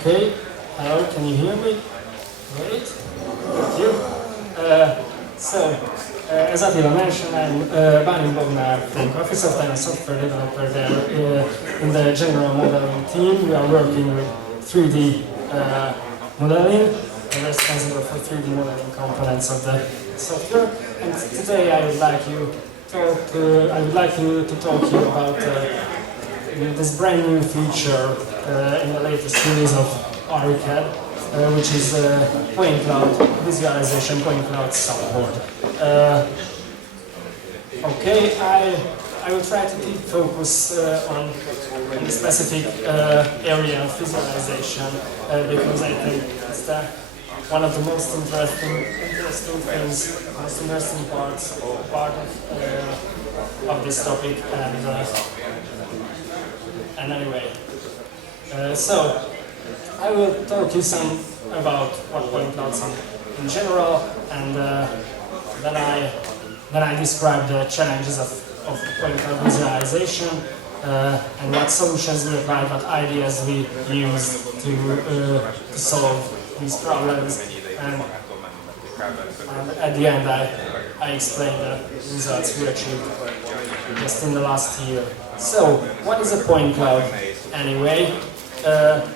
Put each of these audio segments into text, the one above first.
Okay, hello, can you hear me? Great, thank you. As Attila mentioned, I'm Bálint Bognár from Graphisoft. I'm a software developer there in the general modeling team. We are working with 3D modeling. I'm responsible for 3D modeling components of the software. And today I would like to talk to you about this brand new feature in the latest series of AutoCAD, which is point cloud visualization, point cloud support. Okay, I will try to keep focus on a specific area of visualization because I think it's one of the most interesting things, most interesting part of this topic. And anyway, so I will talk you some about what point clouds in general, and then I describe the challenges of point cloud visualization and what solutions we apply, what ideas we use to solve these problems, and at the end I explain the results we achieved just in the last year. So, what is a point cloud anyway?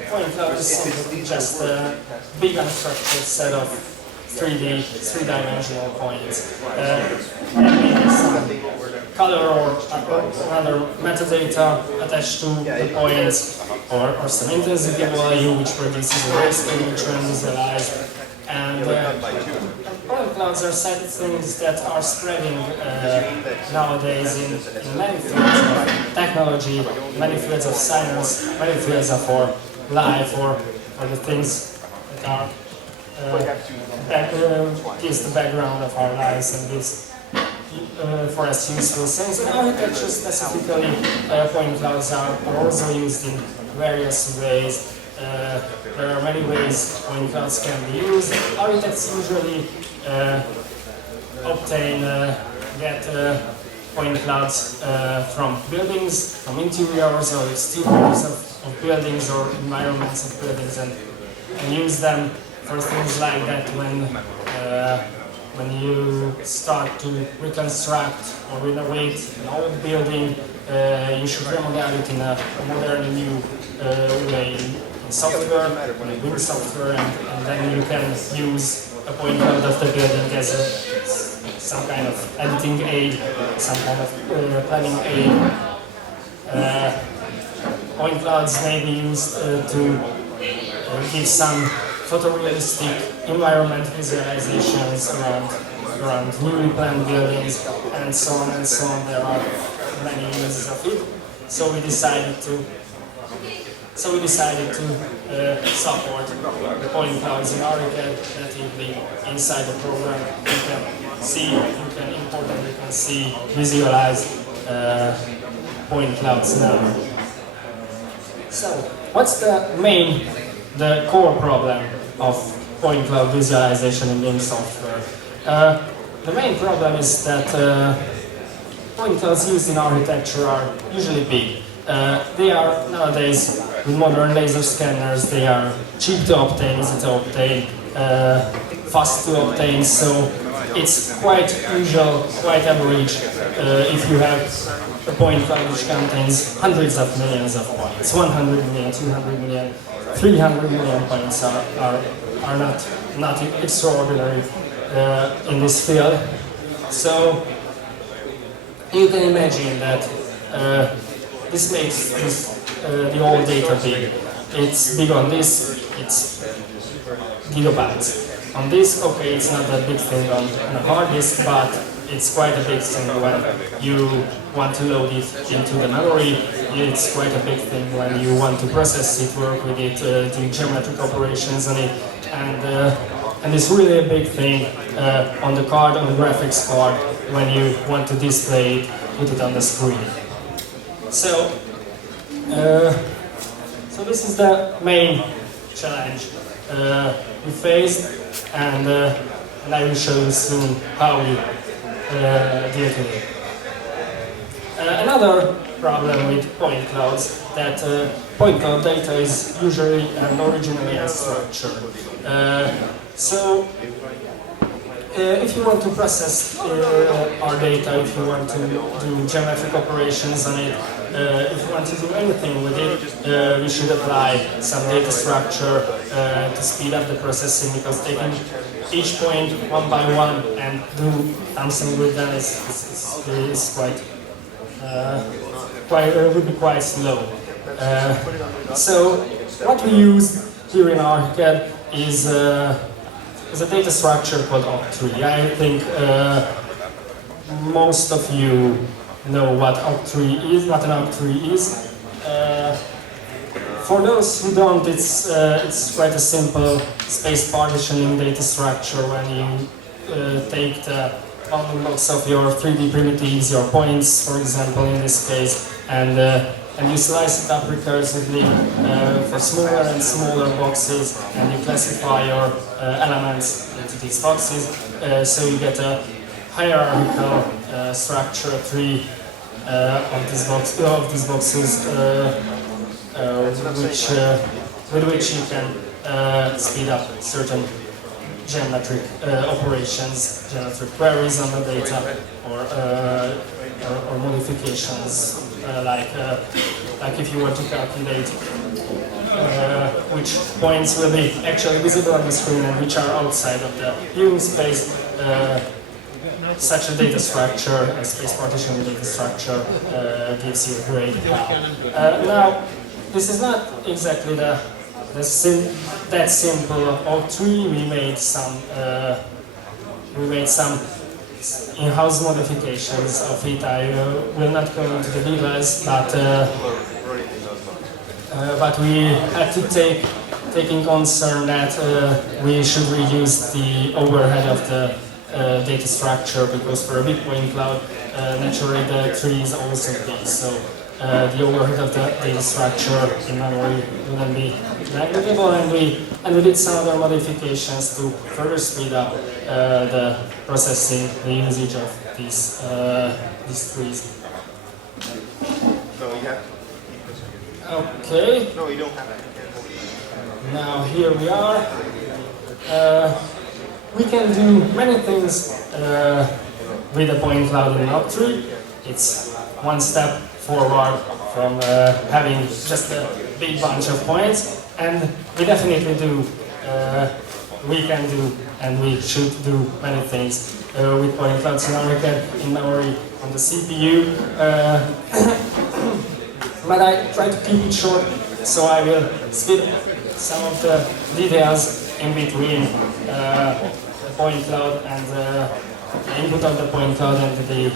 Point cloud is simply just a big unstructured set of three-dimensional points. Maybe some color or other metadata attached to the points, or some intensity value which produces a raster which when visualized. And point clouds are things that are spreading nowadays in many fields of technology, many fields of science, many fields of our life, or the things that are gives the background of our lives and gives for us useful things. In architecture specifically, point clouds are also used in various ways. There are many ways point clouds can be used. Architects usually get point clouds from buildings, from interiors or exteriors of buildings or environments of buildings, and use them for things like that when you start to reconstruct or renovate an old building. You should remodel it in a modern new way in software, in software, and then you can use a point cloud of the building as some kind of editing aid, some kind of planning aid. Point clouds may be used to give some photorealistic environment visualizations around newly planned buildings, and so on and so on. There are many uses of it. So we decided to support the point clouds in AutoCAD natively inside the program. You can import and you can visualize point clouds now. So, what's the core problem of point cloud visualization in BIM software? The main problem is that point clouds used in architecture are usually big. They are nowadays, with modern laser scanners, they are cheap to obtain, easy to obtain, fast to obtain, so it's quite usual, quite average if you have a point cloud which contains hundreds of millions of points. 100 million, 200 million, 300 million points are not extraordinary in this field. So you can imagine that this makes the whole data big. It's big on disk, it's gigabytes. On disk, okay, it's not a big thing on a hard disk, but it's quite a big thing when you want to load it into the memory. It's quite a big thing when you want to process it, work with it, do geometric operations on it, and it's really a big thing on the card, on the graphics card, when you want to display it, put it on the screen. So this is the main challenge we faced, and I will show you soon how we deal with it. Another problem with point clouds, that point cloud data is usually and originally unstructured. If you want to process our data, if you want to do geometric operations on it, if you want to do anything with it, we should apply some data structure to speed up the processing, because taking each point one by one and do something with them is would be quite slow. So what we use here in ArchiCAD is a data structure called Oct3. I think most of you know what Oct3 is, what an Oct3 is. For those who don't, it's quite a simple space partitioning data structure when you take the bounding blocks of your 3D primitives, your points, for example, in this case, and you slice it up recursively for smaller and smaller boxes, and you classify your elements into these boxes, so you get a hierarchical structure tree of these boxes, with which you can speed up certain geometric operations, geometric queries on the data, or modifications, like if you were to calculate which points will be actually visible on the screen and which are outside of the viewing space. Such a data structure, a space partitioning data structure, gives you a great help. Now, this is not exactly that simple Oct3. We made some in-house modifications of it. I will not go into the details, but we had to take in concern that we should reduce the overhead of the data structure, because for a big point cloud, naturally the tree is also big, so the overhead of the data structure in memory wouldn't be negligible, and we did some other modifications to further speed up the processing, the usage of these trees. So you have. Okay. No, you don't have it. Now here we are. We can do many things with a point cloud in Oct3. It's one step forward from having just a big bunch of points, and we definitely do, we can do, and we should do many things with point clouds in ArchiCAD, in memory, on the CPU. But I try to keep it short, so I will skip some of the details in between the point cloud and the input of the point cloud and the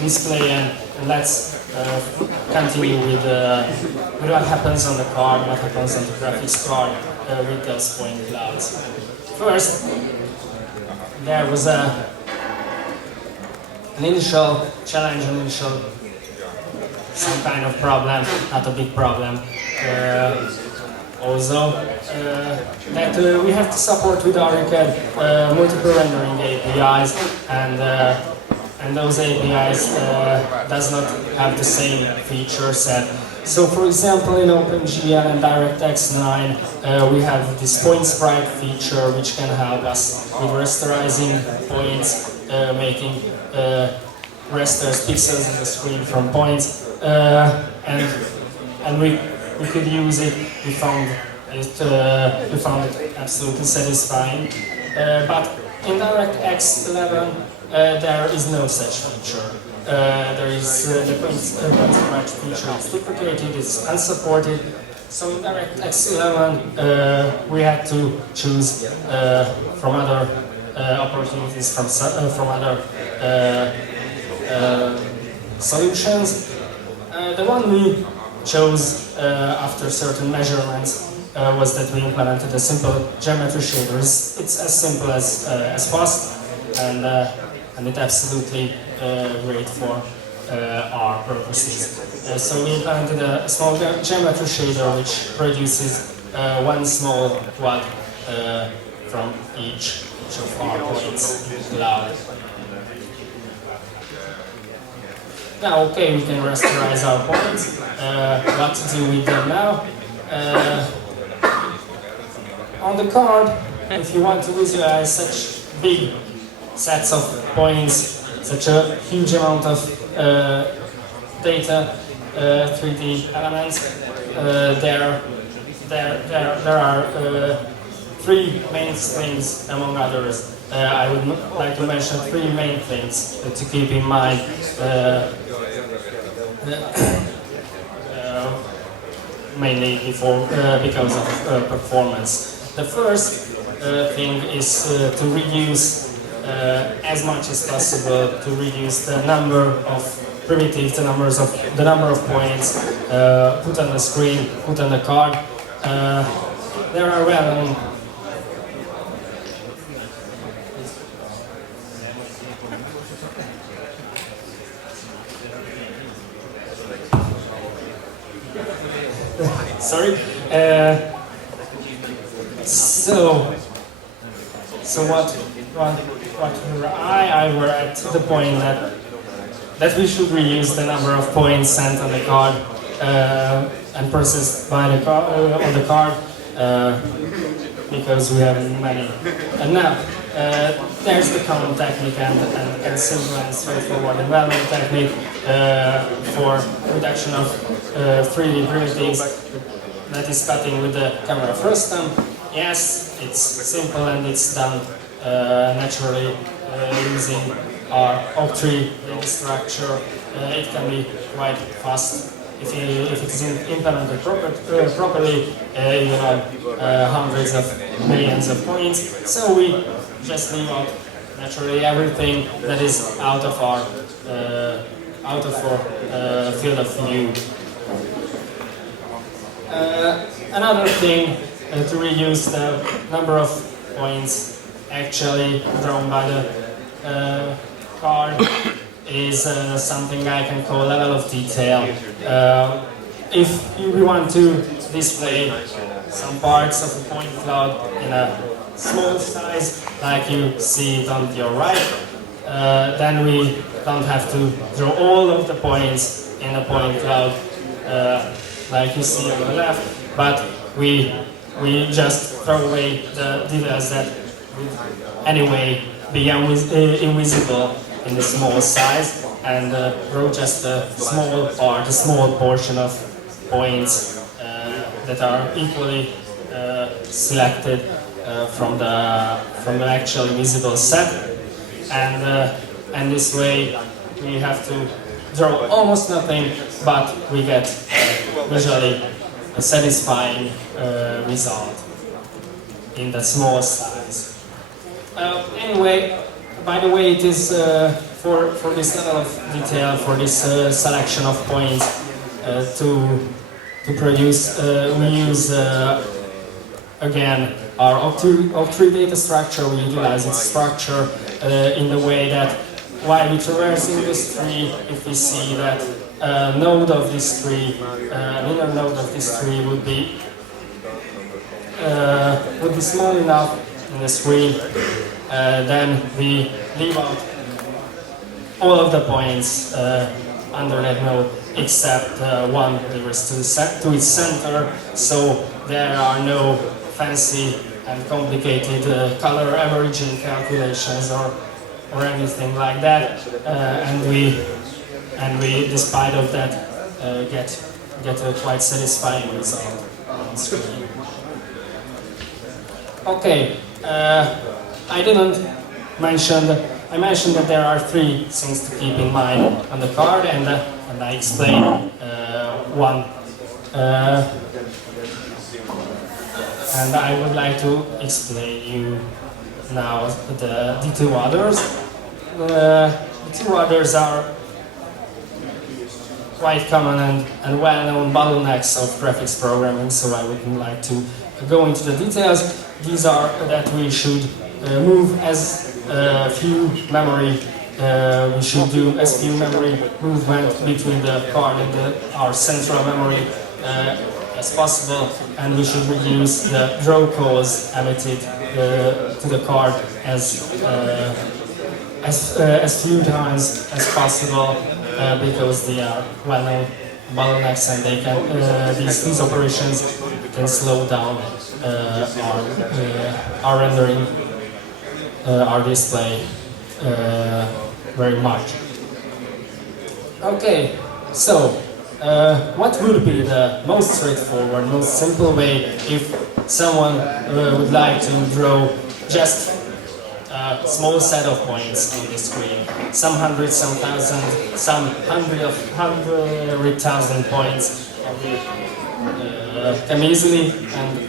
display, and let's continue with what happens on the card, what happens on the graphics card with those point clouds. First, there was an initial challenge, some kind of problem, not a big problem. Also, that we have to support with ArchiCAD multiple rendering APIs, and those APIs does not have the same feature set. So, for example, in OpenGL and DirectX 9, we have this point sprite feature, which can help us with rasterizing points, making rasters pixels in the screen from points, and we could use it. We found it absolutely satisfying. But in DirectX 11, there is no such feature. There is the point sprite feature is deprecated, it's unsupported. So in DirectX 11, we had to choose from other opportunities, from other solutions. The one we chose after certain measurements was that we implemented a simple geometry shader. It's as simple as fast, and it's absolutely great for our purposes. So we implemented a small geometry shader which produces one small quad from each of our points in cloud. Now, okay, we can rasterize our points. What to do with them now? On the card, if you want to visualize such big sets of points, such a huge amount of data, 3D elements, there are three main things among others. I would like to mention three main things to keep in mind mainly because of performance. The first thing is to reduce as much as possible, to reduce the number of primitives, the number of points put on the screen, put on the card. There are well-known sorry. So what I were at the point that we should reduce the number of points sent on the card and processed by the on the card because we have many. And now there's the common technique and simple and straightforward development technique for reduction of 3D primitives. That is cutting with the camera frustum. Yes, it's simple and it's done naturally using our octree data structure. It can be quite fast if it is implemented properly. You have hundreds of millions of points. So we just leave out naturally everything that is out of our field of view. Another thing to reduce the number of points actually drawn by the card is something I can call level of detail. If you want to display some parts of a point cloud in a small size, like you see it on your right, then we don't have to draw all of the points in a point cloud like you see on the left, but we just throw away the details that would anyway be invisible in the small size and draw just a small part, a small portion of points that are equally selected from the actually visible set, and this way we have to draw almost nothing, but we get visually a satisfying result in that small size. Anyway, by the way, it is for this level of detail, for this selection of points to produce, we use again our octree data structure. We utilize its structure in the way that while we traversing this tree, if we see that an inner node of this tree would be small enough in the screen, then we leave out all of the points under that node except one nearest to its center, so there are no fancy and complicated color averaging calculations or anything like that, and we, despite of that, get a quite satisfying result on screen. Okay, I mentioned that there are three things to keep in mind on the card, and I explained one. And I would like to explain you now the two others. The two others are quite common and well-known bottlenecks of graphics programming, so I wouldn't like to go into the details. These are that we should move as few memory, we should do as few memory movement between the card and our central memory as possible, and we should reduce the draw calls emitted to the card as few times as possible, because they are well-known bottlenecks, and they can these operations can slow down our rendering, our display very much. Okay, so what would be the most straightforward, most simple way if someone would like to draw just a small set of points on the screen? Some hundred, some thousand, some hundred thousand points can easily and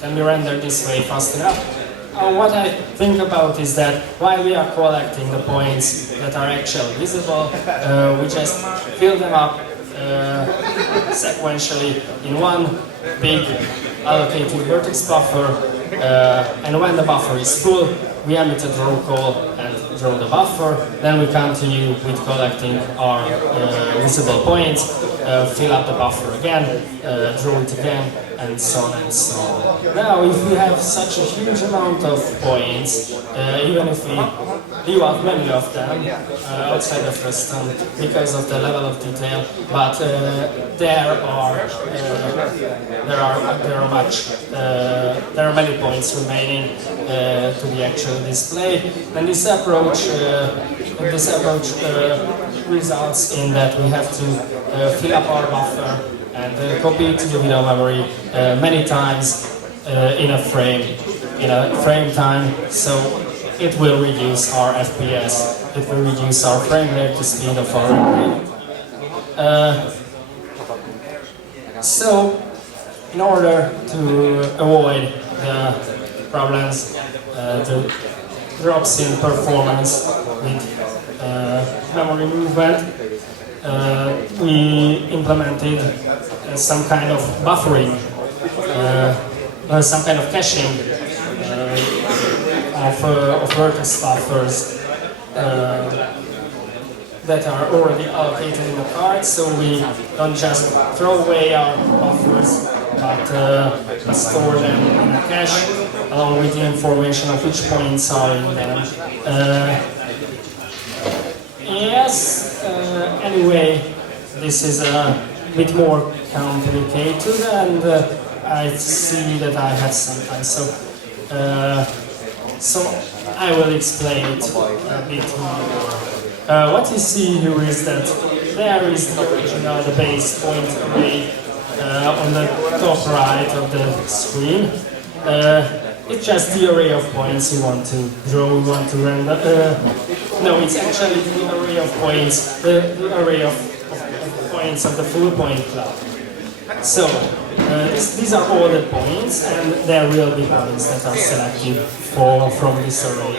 can be rendered this way fast enough. What I think about is that while we are collecting the points that are actually visible, we just fill them up sequentially in one big allocated vertex buffer, and when the buffer is full, we emit a draw call and draw the buffer. Then we continue with collecting our visible points, fill up the buffer again, draw it again, and so on and so on. Now, if we have such a huge amount of points, even if we leave out many of them outside the frustum because of the level of detail, but there are many points remaining to the actual display, and this approach results in that we have to fill up our buffer and copy it to the video memory many times in a frame time, so it will reduce our FPS, it will reduce our frame rate, the speed of our rendering. So, in order to avoid the problems, the drops in performance with memory movement, we implemented some kind of buffering, some kind of caching of vertex buffers that are already allocated in the card, so we don't just throw away our buffers, but store them in a cache along with the information of which points are in them. Anyway, this is a bit more complicated, and I see that I have some time, so I will explain it a bit more. What you see here is that there is the original, the base point array on the top right of the screen. It's just the array of points you want to draw, you want to render. No, it's actually the array of points, the array of points of the full point cloud. So, these are all the points, and there will be points that are selected from this array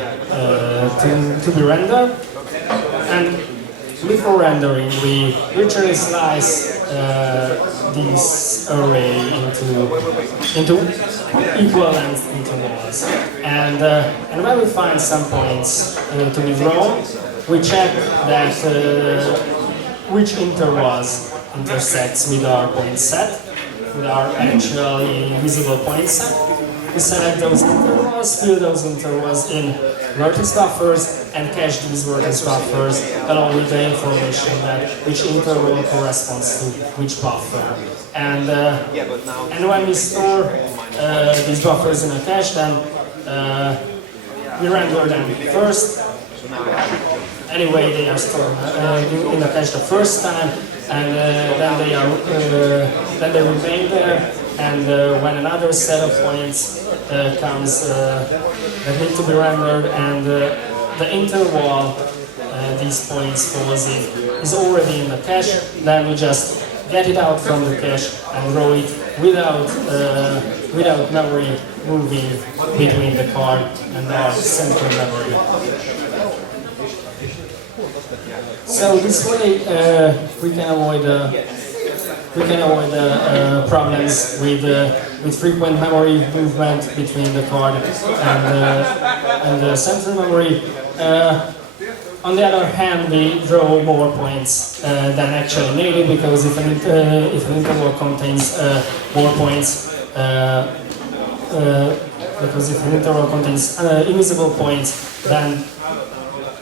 to be rendered. And before rendering, we virtually slice this array into equal length intervals. And when we find some points to be drawn, we check that which intervals intersects with our point set, with our actually visible point set. We select those intervals, fill those intervals in vertex buffers, and cache these vertex buffers along with the information that which interval corresponds to which buffer. And when we store these buffers in a cache, then we render them first. Anyway, they are stored in the cache the first time, and then they remain there. And when another set of points comes that need to be rendered, and the interval these points falls in is already in the cache, then we just get it out from the cache and draw it without memory moving between the card and our central memory. So this way we can avoid problems with frequent memory movement between the card and the central memory. On the other hand, we draw more points than actually needed, because if an interval contains more points, invisible points, then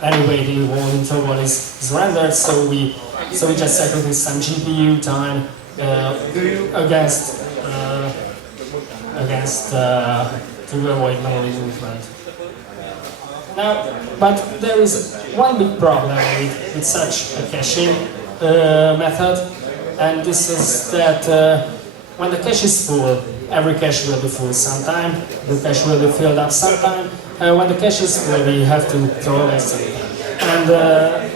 anyway the whole interval is rendered, so we just sacrifice some GPU time against to avoid memory movement. Now, but there is one big problem with such a caching method, and this is that when the cache is full, every cache will be full sometime, the cache will be filled up sometime. When the cache is full, we have to throw away something. And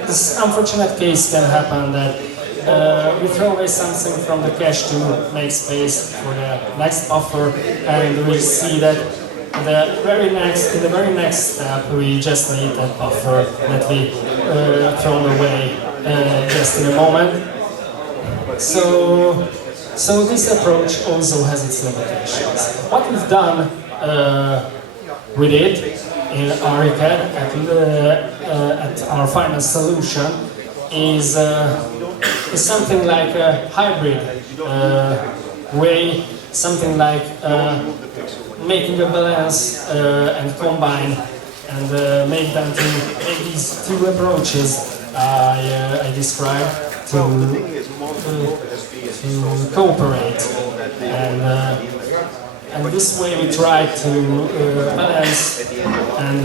this unfortunate case can happen that we throw away something from the cache to make space for the next buffer, and we see that in the very next step we just need that buffer that we thrown away just in a moment. So this approach also has its limitations. What we've done with it in ARICAD at our final solution is something like a hybrid way, something like making a balance and combine and make these two approaches I described to cooperate, and this way we try to balance and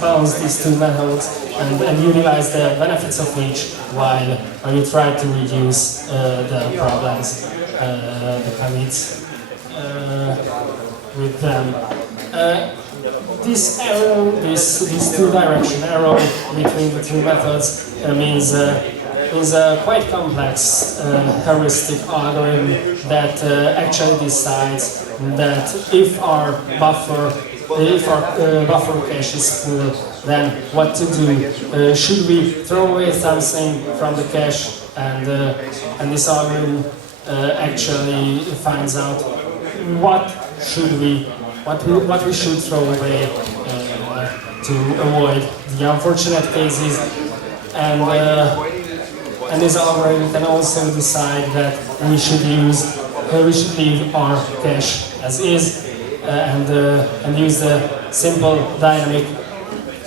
balance these two methods and utilize the benefits of each while we try to reduce the problems, the commits with them. This arrow, this two-direction arrow between the two methods means is a quite complex heuristic algorithm that actually decides that if our buffer cache is full, then what to do? Should we throw away something from the cache? And this algorithm actually finds out what we should throw away to avoid the unfortunate cases, and this algorithm can also decide that we should leave our cache as is and use the simple dynamic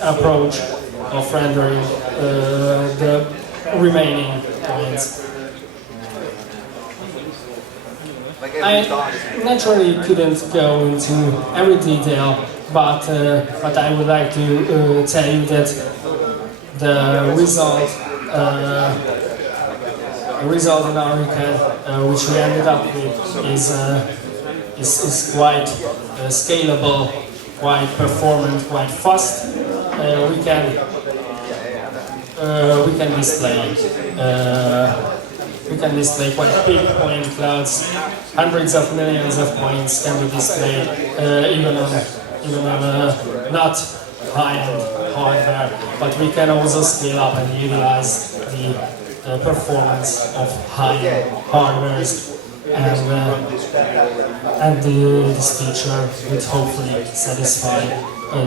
approach of rendering the remaining points. I naturally couldn't go into every detail, but I would like to tell you that the result in ARICAD, which we ended up with, is quite scalable, quite performant, quite fast. We can display quite big point clouds. Hundreds of millions of points can be displayed even on not high-end hardware. But we can also scale up and utilize the performance of high-end hardwares, and this feature would hopefully satisfy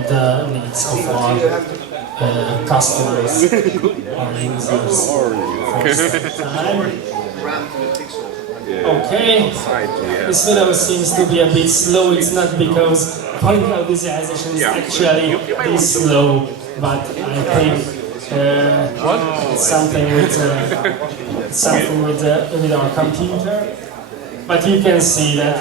the needs of our customers, our users. Okay, this video seems to be a bit slow. It's not because polygonal visualization is actually this slow, but I think it's something with our computer. But you can see that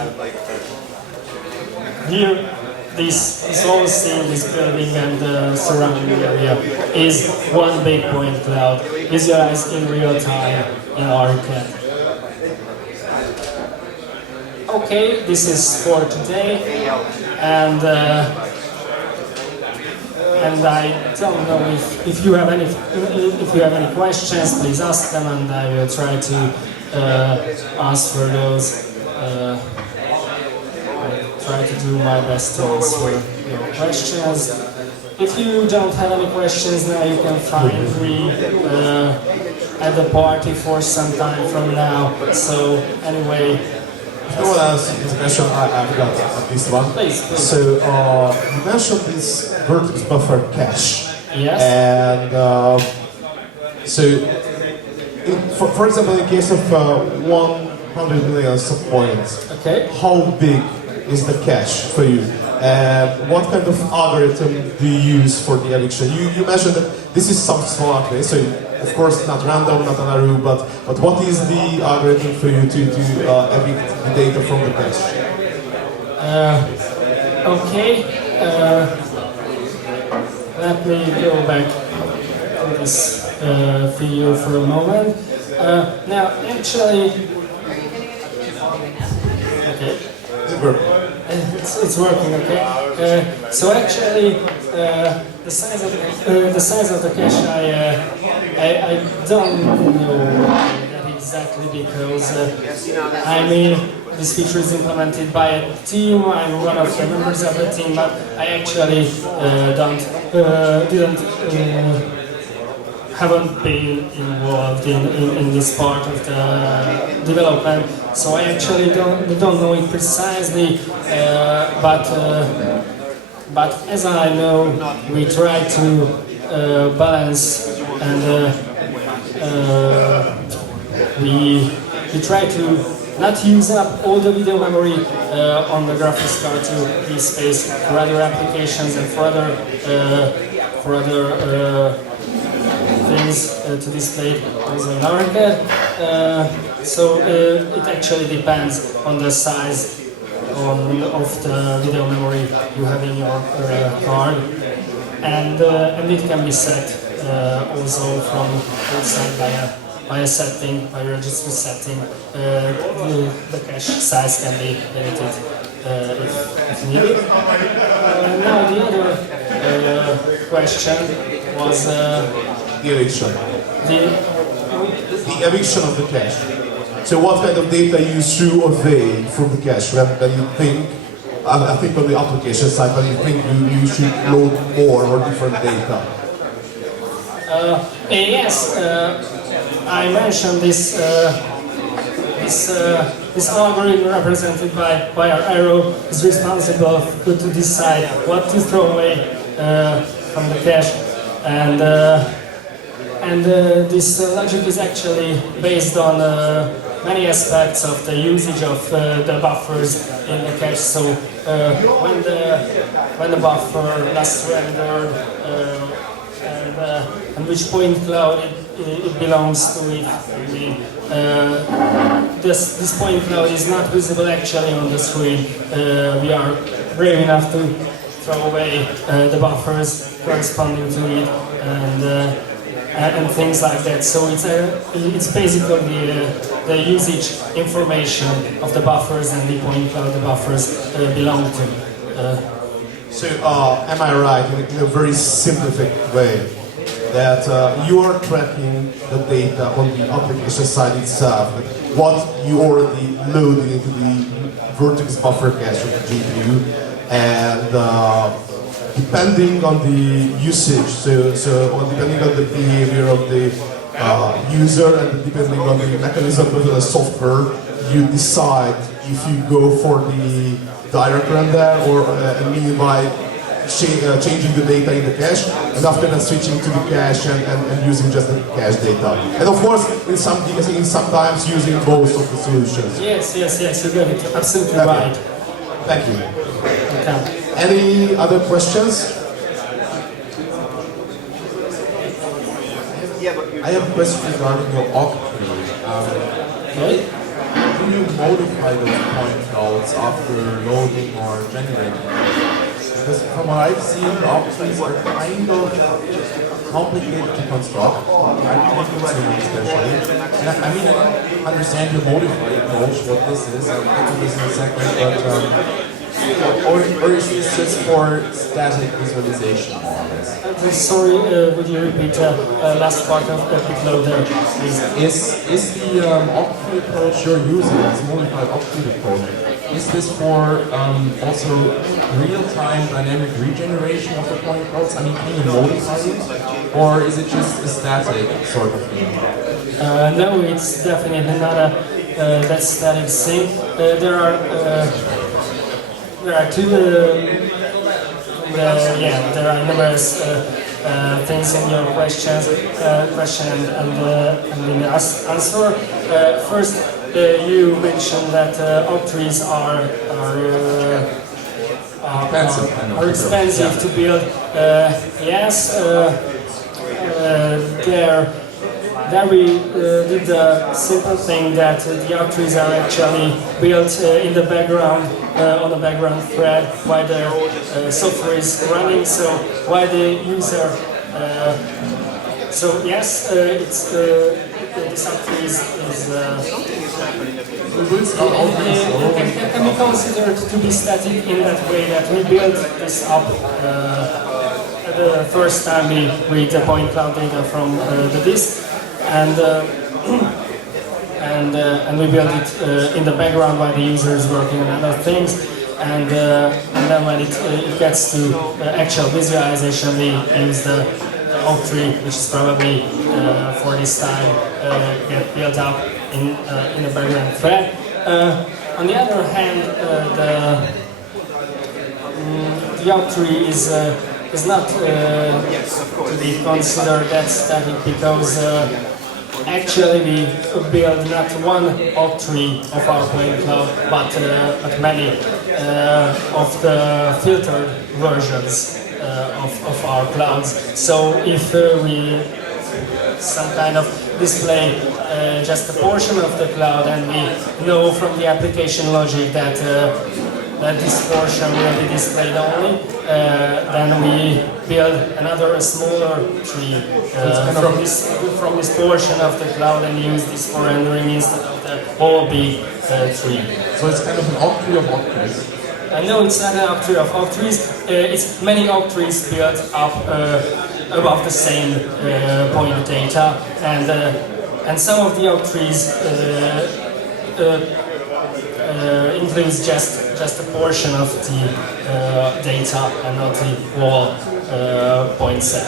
here, this whole scene, this building and the surrounding area is one big point cloud visualized in real time in ARICAD. Okay, this is for today, and I don't know if you have any questions, please ask them, and I will try to answer those. Try to do my best to answer your questions. If you don't have any questions now, you can find me at the party for some time from now. So anyway. If no one else has mentioned, I've got at least one. Please. So you mentioned this vertex buffer cache. Yes. And for example, in case of 100 million points, okay. how big is the cache for you? What kind of algorithm do you use for the eviction? You mentioned that this is some small algorithm, so of course not random, not an arrow, but what is the algorithm for you to evict the data from the cache? Okay, let me go back to this video for a moment. Now, actually, okay. Is it working? It's working, okay. So actually, the size of the cache, I don't know that exactly because I mean this feature is implemented by a team. I'm one of the members of the team, but I actually haven't been involved in this part of the development, so I actually don't know it precisely. But as I know, we try to balance and we try to not use up all the video memory on the graphics card to leave space for other applications and for other things to display also in our head. So it actually depends on the size of the video memory you have in your card, and it can be set also from outside by a setting, by a register setting. The cache size can be limited if needed. Now the other question was the eviction. The eviction of the cache. So what kind of data you threw away from the cache when you think, I think on the application side, when you think you should load more or different data? Yes, I mentioned this algorithm represented by our arrow is responsible to decide what to throw away from the cache, and this logic is actually based on many aspects of the usage of the buffers in the cache. So when the buffer last rendered and which point cloud it belongs to, this point cloud is not visible actually on the screen. We are brave enough to throw away the buffers corresponding to it and things like that. So it's basically the usage information of the buffers and the point cloud the buffers belong to. So am I right in a very simplified way that you are tracking the data on the application side itself, what you already loaded into the vertex buffer cache of the GPU, and depending on the usage, so depending on the behavior of the user and depending on the mechanism of the software, you decide if you go for the direct render or by changing the data in the cache, and after that switching to the cache and using just the cache data. And of course, in sometimes using both of the solutions. Yes, you got it. Absolutely right. Thank you. Okay. Any other questions? I have a question regarding your octree. Do you modify those point clouds after loading or generating? Because from what I've seen, octrees are kind of complicated to construct, time-consuming especially. And I mean, I don't understand your modified approach, what this is. I'll get to this in a second, but or is this just for static visualization? Sorry, would you repeat the last part of the pit there, please? Is the octree approach you're using, this modified octree approach, is this for also real-time dynamic regeneration of the point clouds? I mean, can you modify it? Or is it just a static sort of thing? No, it's definitely not that static thing. There are two. There are numerous things in your question and in the answer. First, you mentioned that octrees are are expensive to build. Yes, there we did the simple thing that the outrees are actually built in the background, on the background thread, while the software is running, so while the user so yes, this outtree can be considered to be static in that way that we built this up the first time we deploy cloud data from the disk, and we build it in the background while the user is working on other things, and then when it gets to actual visualization, we use the oak tree, which is probably for this time get built up in the background thread. On the other hand, the oak tree is not to be considered that static, because actually we build not one oak tree of our point cloud, but many of the filtered versions of our clouds. So if we some kind of display just a portion of the cloud, and we know from the application logic that that this portion will be displayed only, then we build another smaller tree from this portion of the cloud and use this for rendering instead of the whole big tree. So it's kind of an oak tree of oak trees. No, it's not an oak tree of oak trees. It's many oak trees built up above the same point data, and some of the oak trees includes just a portion of the data and not the whole point set.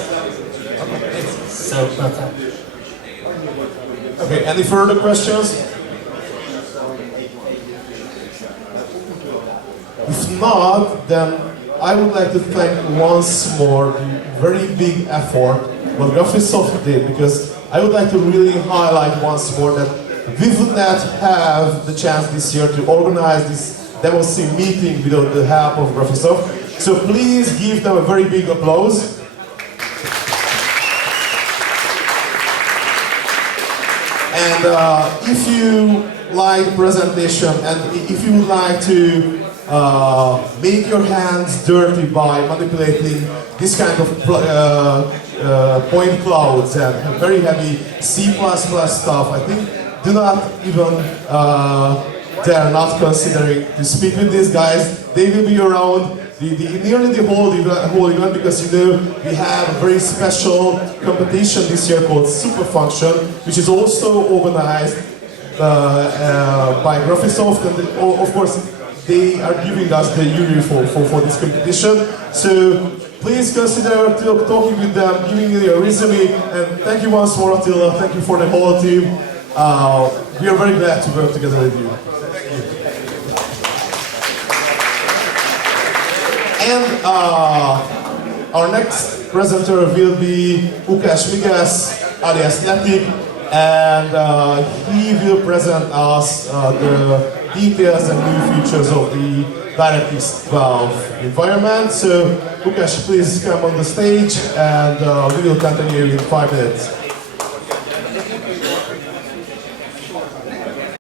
So, okay. Okay, any further questions? If not, then I would like to thank once more the very big effort what Graphisoft did, because I would like to really highlight once more that we would not have the chance this year to organize this DevOps meeting without the help of Graphisoft. So please give them a very big applause. And if you like presentation, and if you would like to make your hands dirty by manipulating this kind of point clouds and very heavy C++ stuff, I think do not even dare not considering to speak with these guys. They will be around nearly the whole event, because you know we have a very special competition this year called Super Function, which is also organized by Graphisoft, and of course they are giving us the jury for this competition. So please consider talking with them, giving me a resume, and thank you once more, Attila. Thank you for the whole team. We are very glad to work together with you. And our next presenter will be Łukasz Migas, alias Netik, and he will present us the details and new features of the DirectX 12 environment. So, Łukasz, please come on the stage, and we will continue in 5 minutes.